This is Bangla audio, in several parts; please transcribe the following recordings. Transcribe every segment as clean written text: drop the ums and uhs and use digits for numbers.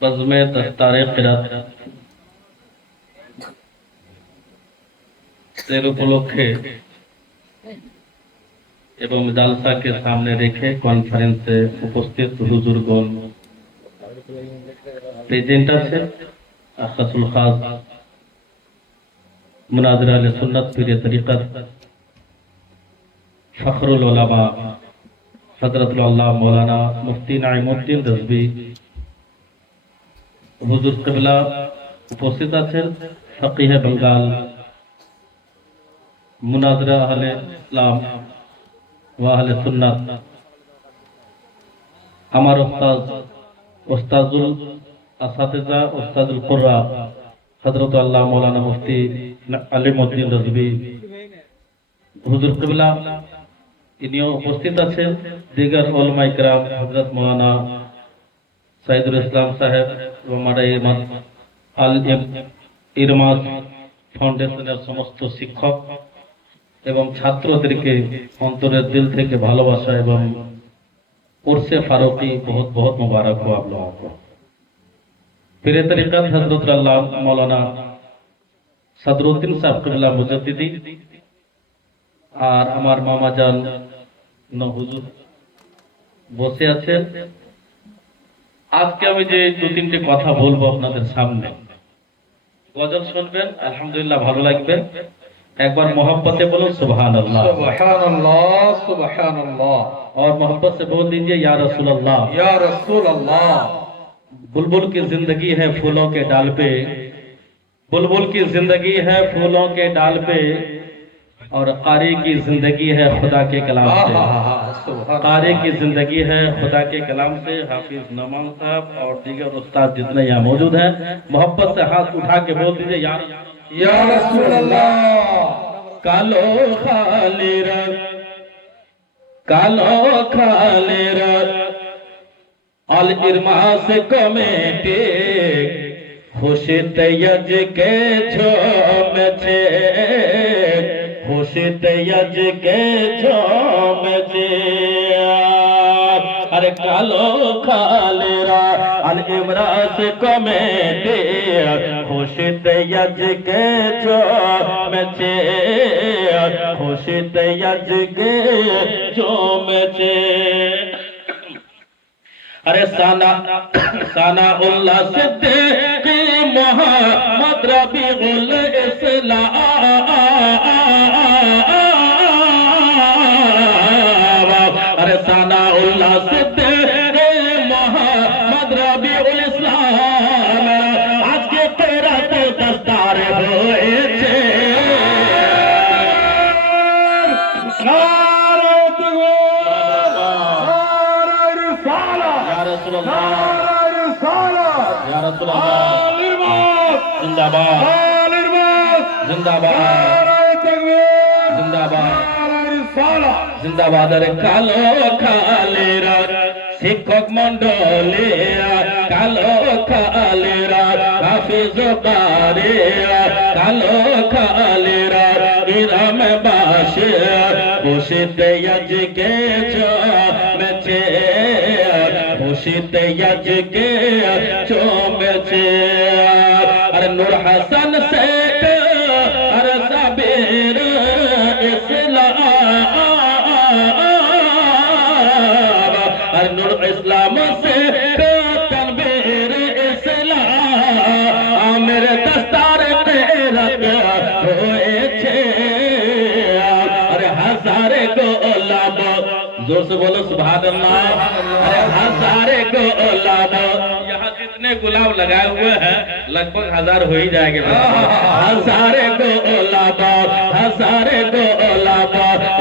बज़्म दस्तारे क़िरात এর উপলক্ষে এবং জালসাকে সামনে রেখে কনফারেন্সে উপস্থিত হুজুরগণ, প্রেজেন্ট আছে আখাসুল খাস মুনাজির আহলে সুন্নাত পীরে তরিকত ফখরুল উলামা হযরতুল আল্লাহ মাওলানা মুফতি নাঈমউদ্দিন রিজভী হুজুর কিবলা উপস্থিত আছেন, ফকিহে বেঙ্গল মুনাজির আহলে ইসলাম ওয়া আহলে সুন্নাত, আমার ওস্তাদুল আসাতিজা ওস্তাদুল কুররা হযরত আল্লাহ মাওলানা মুফতি আলিমউদ্দিন রিজভী হুজুর কিবলা ইনিও উপস্থিত আছেন। দিগার উলামায়ে কেরাম হযরত মাওলানা সাইদুল ইসলাম সাহেব এবং আল ইরমাস ফাউন্ডেশনের সমস্ত শিক্ষক এবং ছাত্রদেরকে অন্তরের দিল থেকে ভালোবাসা এবং কোর্সে ফারুকি बहुत बहुत मुबारक हो आप लोगों को। पीरे तरीक़त हज़रत अल्लाह मौलाना सदरुद्दीन साहब किबला मुजद्दिदी আর আমার মামা জান হুজুর বসে আছেন। আজকে আমি যে দু তিনটে কথা বলবো আপনাদের সামনে, গজল শুনবেন, আলহামদুলিল্লাহ ভালো লাগবে। একবার मोहब्बत से बोलो सुभान अल्लाह, सुभान अल्लाह, सुभान अल्लाह। और मोहब्बत से बोल दीजिए या रसूल अल्लाह। या रसूल अल्लाह। बुलबुल की जिंदगी है फूलों के डाल पे, बुलबुल की जिंदगी है फूलों के डाल पे, और कारी की जिंदगी है खुदा के कलाम से। कारी की जिंदगी है खुदा के कलाम से। हाफिज नमान साहब और दीगर उस्ताद जितने यहाँ मौजूद हैं, मोहब्बत से हाथ उठा के बोल दीजिए या रसूल अल्लाह। कालो खालिरा कालो खालिरा अल इरमास कमेटे खुशी तयज के झोम छे, खुशी तयज के झोम छे। अरे कालो खालिरा अल इमरास कमेटे खुशी तयज के झोम छे, खुशी तयज के झोम छे। अरे साना उल्लाह सिद्दीक मोहम्मद रबीउल इस्लाम, अरे साना उल्लाह सिद्दीक मोहम्मद रबीउल इस्लाम आज के तेरा तो दस्तार होएছে। जिंदाबाद। अरे कालो खालेरा शिक्षक मंडलेरा, कालो खालेरा हाफिज बारेरा, कालो खालेरा इराम बाशे खुशित यज के चोमचे, खुशित यज के चोमचे। अरे नूर हसन से अरे सबीर इस्लाम, अरे नूर इस्लाम से तनवीर इस्लाम मेरे दस्तार तेरा होएছে। अरे हजारे गोलाम, जोर से बोलो सुभान अल्लाह। अरे हजारे गोलाम, यहाँ जितने गुलाब लगाए हुए हैं लगभग 1000 हो ही जाएंगे। हजारे गोलाब, हजारे गोलाब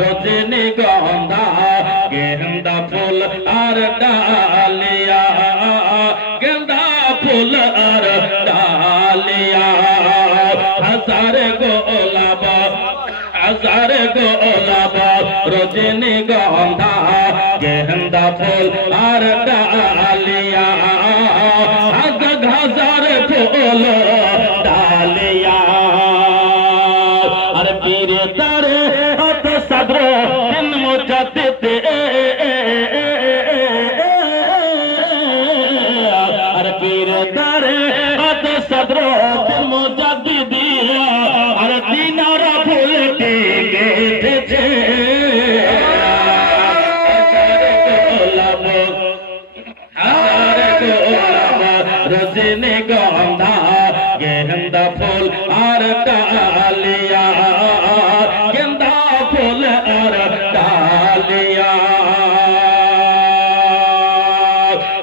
रजनी गंधा गेंदा फूल और डालिया, गेंदा फूल और डालिया। हजारे गोलाब, हजारे गोलाब रजनी गंधा गेंदा फूल और डालिया, हजार फूल डालिया। अरे पीरे तारे हत सदरो दिन मुजद्दिद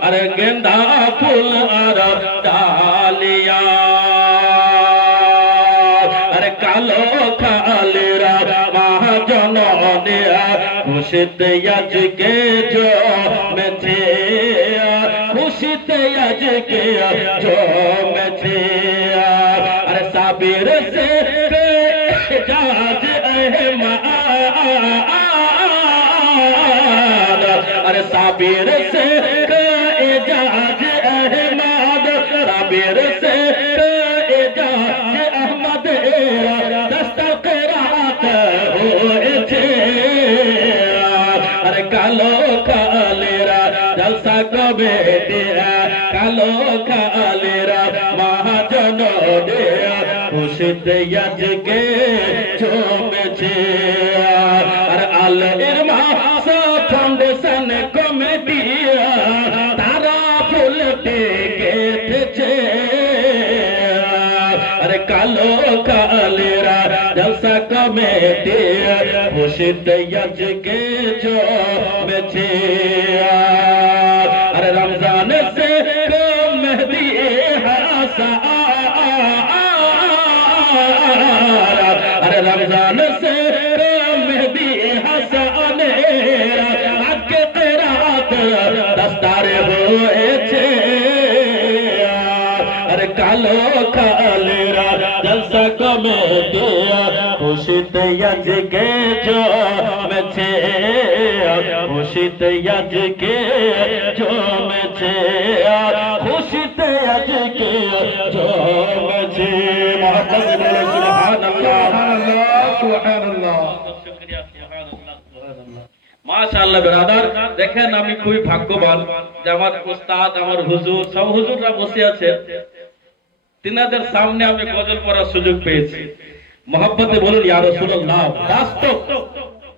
अरे गेंदा फूल और डालिया अरे कालो कालेरा महाजन दिया खुशित यज के जो में थे खुशित यज के जो में थे अरे साबिर से जाज अहमद अरे साबिर से एजाज अहमद साबिर से एजाज अहमद दस्तकरात होए थे अरे कालो कालेरा जलसा कबे दिया कालो कालेरा महाजन दिया खुशित यज के झूमे अरे अल इरमा फाउंडेशन कमेटी तारा फूल टेके अरे कालो कालेरा जलसा कमेटी खुशित यज के झूमे अरे रमजान से मेहदी हसा अरे रमजान से मेहदी हसन आके तेरात दस्तारे हुए थे अरे कालो कालेरा जलसा कमेटी खुशित यज के जो में थे खुशित यज के जो में थे खुशित यज के जो में थे मोहब्बत बोले सुभान अल्लाह शुक्रिया सुभान अल्लाह माशाআল্লাহ ব্রাদার দেখেন আমি খুবই ভাগ্যবান যে আমার উস্তাদ আমার হুজুর সব হুজুররা বসে আছে তিনাদের সামনে আমি গজল পড়ার সুযোগ পেয়েছি মোহাব্বতে বলুন ইয়া রাসূলুল্লাহ বাস্তব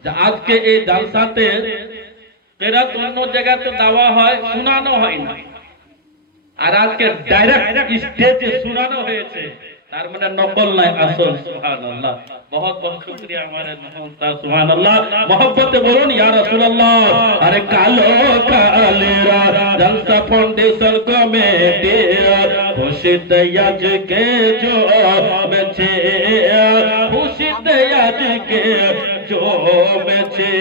যে আজকে এই জালসাতে কিরাত অন্য জায়গাতে দেওয়া হয় শোনানো হয় না আর আজকে ডাইরেক্ট স্টেজে শোনানো হয়েছে তার মানে নকল নাই আসল সুবহানাল্লাহ बहुत बहुत शुक्रिया हमारे उस्ताद सुभानअल्लाह मोहब्बत बोलो या रसूल अल्लाह अरे कालो कालेरा जलसा फाउंडेशन कमेटी खुशित यज के जो में छे खुशित यज के जो में छे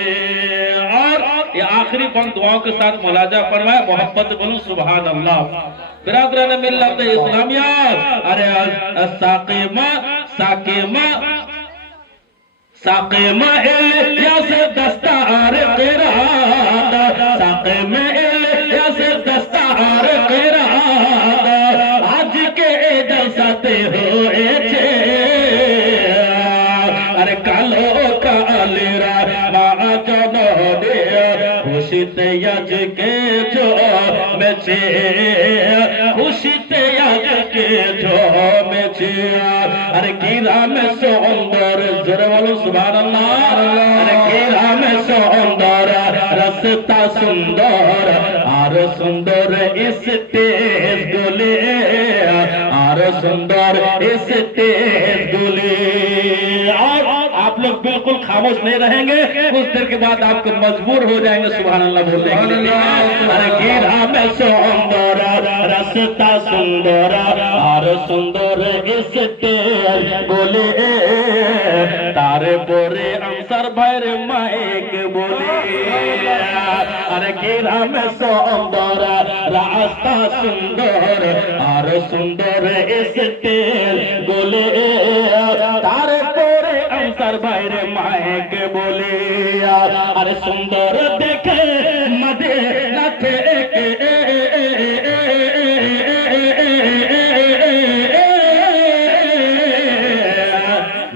और ये आखिरी बंद दुआओं के साथ मुलाजा फरमाए मोहब्बत बोलो सुभान अल्लाह बिरादरान मिल्लत इस्लामिया अरे साकिमा साकिमा साकिमा इलियास दस्तार क़िरात साकिमा इलियास दस्तार क़िरात आज के जलसाते हुए थे अरे कालो कालेरा महाजन दिया खुशित यज के जो में छे खुशित यज के जो में छे अरे कीरा में सुंदर जोरे बोलो सुभानअल्लाह अरे कीरा में सुंदर रस्ता सुंदर और सुंदर स्टेज डोले और सुंदर स्टेज डोले और आप लोग बिल्कुल खामोश नहीं रहेंगे कुछ देर के बाद आपको मजबूर हो जाएंगे सुभान अल्लाह बोलने के लिए अरे गिरा में सुंदर रस्ता सुंदर और सुंदर स्टेज बोले तारे बोरे अंसर भर माइक बोले अरे गिरा में सुंदर रास्ता सुंदर और सुंदर स्टेज बोले तारे बोरे अंसर भर माइक बोले अरे सुंदर देखे मदीना থেকে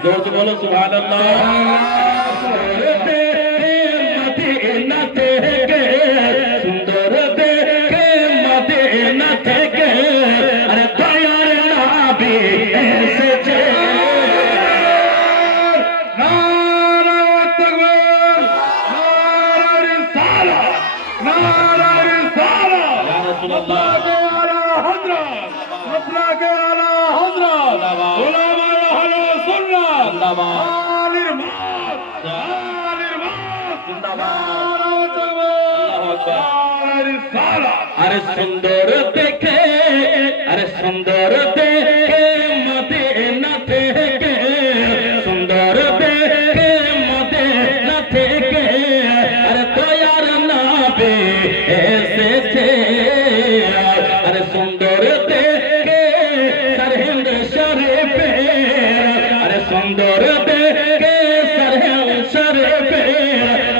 जोर से बोलो सुभान अल्लाह मदीना থেকে সুন্দর দেখে মদীনা থেকে আরে দয়ার নবী এসেছে जिंदाबाद अरे सुंदर देखे, अरे सुंदर देखे मदीना থেকে, सुंदर देखे मदीना থেকে, अरे दयार नबी এসেছে। अरे सुंदर देखे सरहिंद शरीफे, अरे सुंदर देखे सरहिंद शरीफे,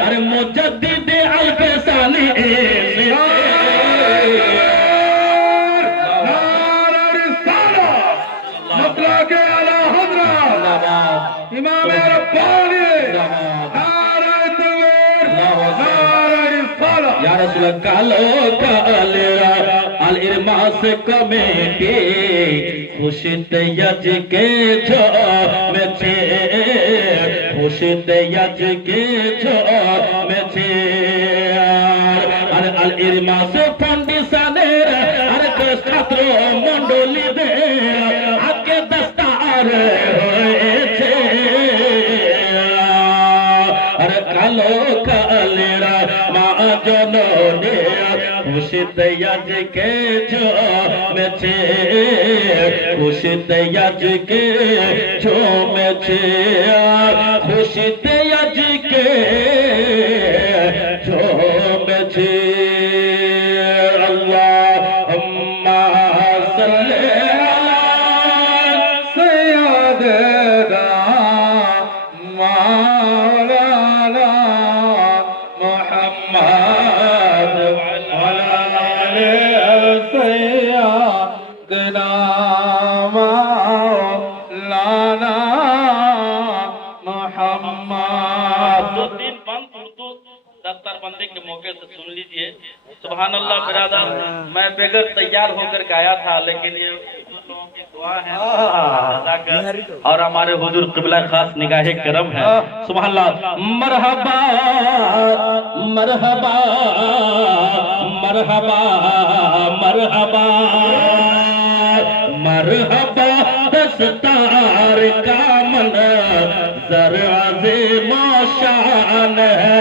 अरे मुजद्दिद अल-फसानी इमाम रब्बानी या रसूल कालो कालेरा अल इरमास कमेटी खुशित यज के जो में छे, खुशित यज के जो में छे। अरे अल इरमास फाउंडेशनेर अरे छात्र मंडली दे आगे दस्तार হয়েছে। अरे कालो कालेरा मा जनने खुशित यज के जो में छे, खुशित यज के जो में छे, खुशित यज के जो में छे। अल्लाहुम्मा सल्ली अला सय्यदना मौलाना मुहम्मद वअला आले सय्यदना मौलाना मुहम्मद। दो तीन बंद उर्दू दस्तार बंदी के मौके से सुन लीजिए। सुभान अल्लाह बिरादर, मैं बेगर तैयार होकर गाया था, लेकिन ये लोगों की दुआ है और हमारे हुजूर क़िबला खास निगाहे करम है। सुभान अल्लाह। मरहबा मरहबा मरहबा मरहबा मरहबा दस्तार का मंज़र अज़ीम शान है,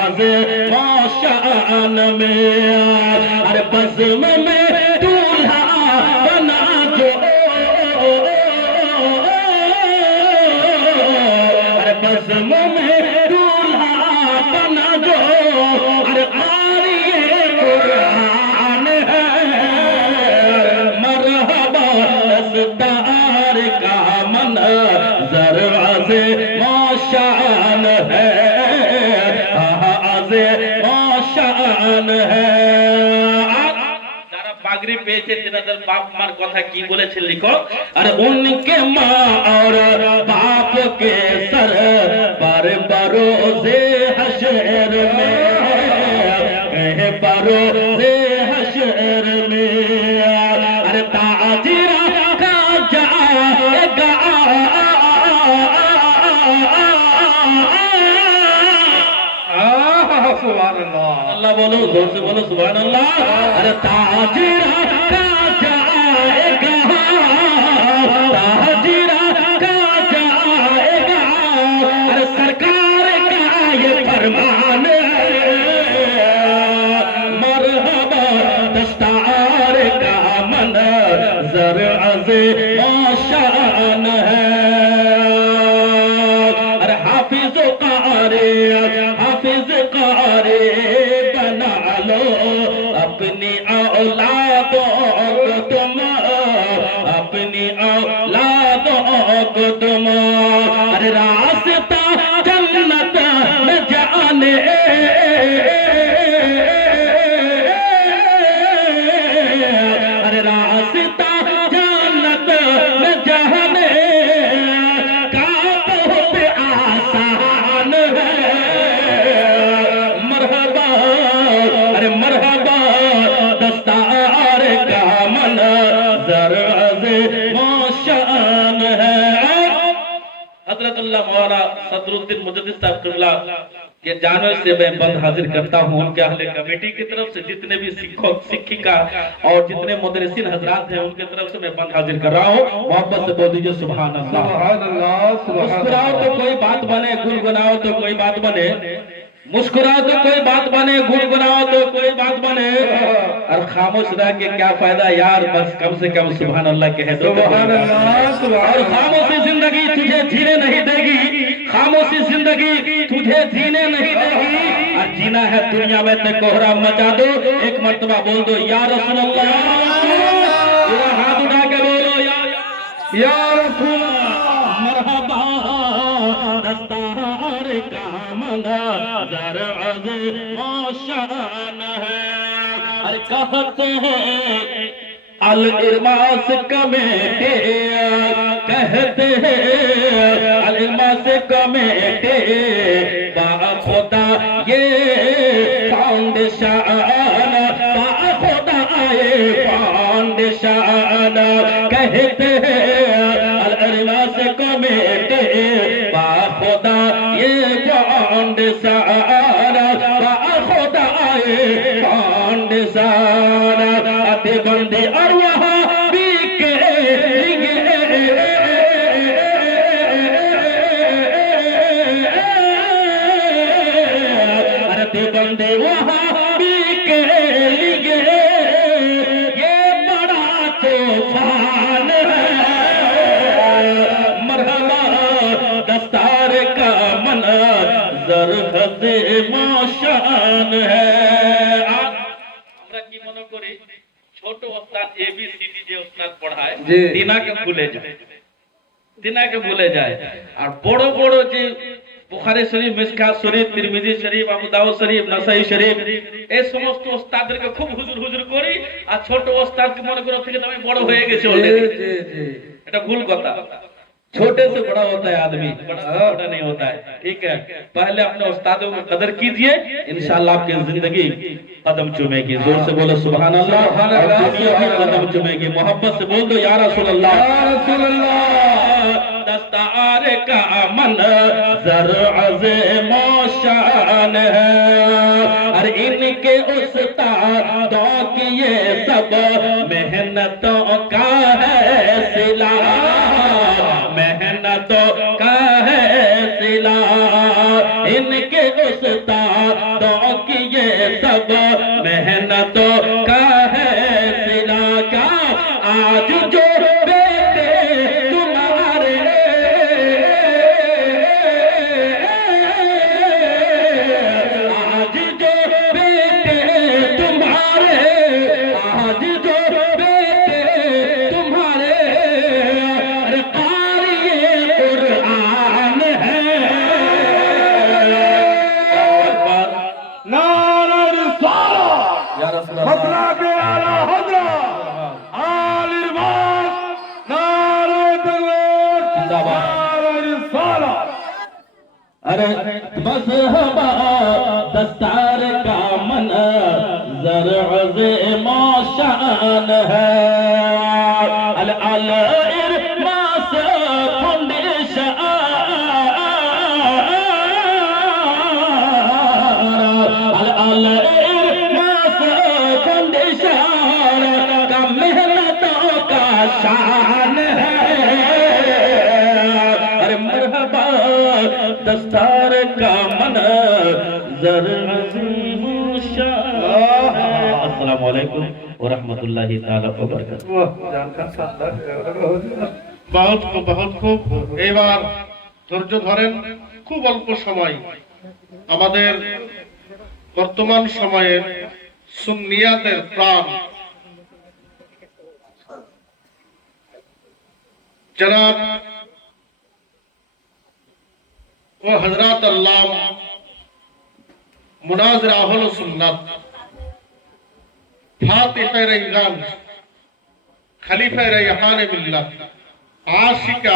अज़ीम शान में। अरे बज़्म में दूल्हा बना जो, अरे बज़्म में दूल्हा बना जो, अरे क़ारिए कुरान है। मरहबा दस्तार का मंज़र अज़ीम शान है, अज़ीम शान है। যারা পাগড়ি পেয়েছে তেনাদের বাপ মার কথা কি বলেছে লিখো। अरे उनके माँ और बाप के सर पर बरोज़े हशर में, बरोज़े हशर में। अरे ताजिरा का जाएगा सुभान अल्लाह। अल्लाह बोलो, जोर से बोलो सुभान अल्लाह। अरे ताजिरा का जाएगा, ताजिरा का जाएगा, अरे सरकार का ये फरमान है। मरहबा दस्तार का मंज़र अज़ीम शान है। अरे हाफिज़ क़ारी, हाफिज़ क़ारी बना लो अपनी औलादों को तुम, अपनी औलादों को तुम। अरे रास्ता जन्नत में जाने, अरे रास्ता जन्नत में जाने का बहुत आसान है। मरहबा, अरे मरहबा दस्तार का मंज़र अज़ीम शान है। हज़रत अल्लाह मौलाना सदरुद्दीन मुजद्दिद साहब क़िबला के जानवर से मैं बंद हाजिर करता हूँ। उनके अहले कमेटी की तरफ से जितने भी शिक्षक शिक्षिका और जितने मुदर्रिसीन हजरात हैं उनके तरफ से मैं बंद हाजिर कर रहा हूँ। मोहब्बत से बोल दीजिए सुभान अल्लाह। सुभान अल्लाह, सुभान मुस्कुराओ तो कोई बात बने, गुनगुनाओ तो कोई बात बने। मुस्कुराओ तो कोई बात बने, गुनगुनाओ तो कोई बात बने, और खामोश रह के क्या फायदा यार, बस कम से कम सुभान अल्लाह कह दो। सुभान अल्लाह। और खामोशी जिंदगी तुझे जीने नहीं देगी, खामोशी जिंदगी तुझे जीने नहीं देगी, और जीना है दुनिया में तो कोहरा मचा दो। एक मर्तबा बोल दो या रसूल अल्लाह, पूरा हाथ उठा के बोलो या रसूल अल्लाह। मरहबा दस्तार का मंजर शान है। अरे कहते हैं अल इरमास कमेटे, कहते हैं अल इरमास कमेटे, बाखुदा ये फाउंडेशन, बाखुदा ये फाउंडेशन, कहते हैं अल इरमास कमेटे, बाखुदा ये फाउंडेशन, बाखुदा ये फाउंडेशन, अति बंदे और वहाँ भी के अरे बंदे वहाँ भी के लिए ये बड़ा तूफान है। मरहबा दस्तार का मंजर मौशान है। আমরা কি মনে করি ছোট ওস্তাদ এবিসিডি যে ওস্তাদ পড়ায় তিনাকে ভুলে যায়, তিনাকে ভুলে যায়, আর বড় বড় যে বুখারী শরীফ, মিশকাত শরীফ, তিরমিজি শরীফ, আবু দাউদ শরীফ, নাসাই শরীফ, এই সমস্ত ওস্তাদদেরকে খুব হুজুর হুজুর করি, আর ছোট ওস্তাদকে মনে করো থেকে তুমি বড় হয়ে গেছে অলরেডি। এটা ভুল কথা। छोटे से बड़ा होता है आदमी, बड़ा नहीं होता है। ठीक है, पहले अपने उस्तादों की कदर कीजिए, इंशाअल्लाह आपकी जिंदगी कदम चूमेगी। जोर से बोलो सुभान अल्लाह, दुनिया भी कदम चूमेगी। मोहब्बत से बोल दो या रसूल अल्लाह, या रसूल अल्लाह। दस्तार का मंजर अज़ीम शान है, और इनके उस्तादों की ये सब मेहनतों का है सिला, मेहनतों का है सिला, इनके उस्तादों की ये सब मेहनतों का है सिला। का आज जो बेटे तुम्हारे, आज जो बेटे तुम्हारे, आज जो बेटे तुम्हारे कुरान है। नारा रिसालत, या रसूल अल्लाह, मसला के आला हजरत आल इरबाज, नारा तकबीर, जिंदाबाद। नारा रिसालत। अरे मज़हबा दस्तार का मंजर अज़ीम शान है, अल इरमास फाउंडेशन, अल इरमास फाउंडेशन का मेहनतों का शान है। अरे मरहबा दस्तार का मंजर अज़ीम शान है। अस्सलामु अलैकुम व रहमतुल्लाहि ताला व बरकातहू। बहुत खूब। এবার ধৈর্য ধরেন, খুব অল্প সময়। আমাদের বর্তমান সময়ের সুন্নিয়াতের প্রাণ জনাব ও হযরত আল্লামা মুনাজির আহলে সুন্নাত ফাতিহ-এ-ইরান, খলিফা-এ-রেহান মিল্লাত, আশিক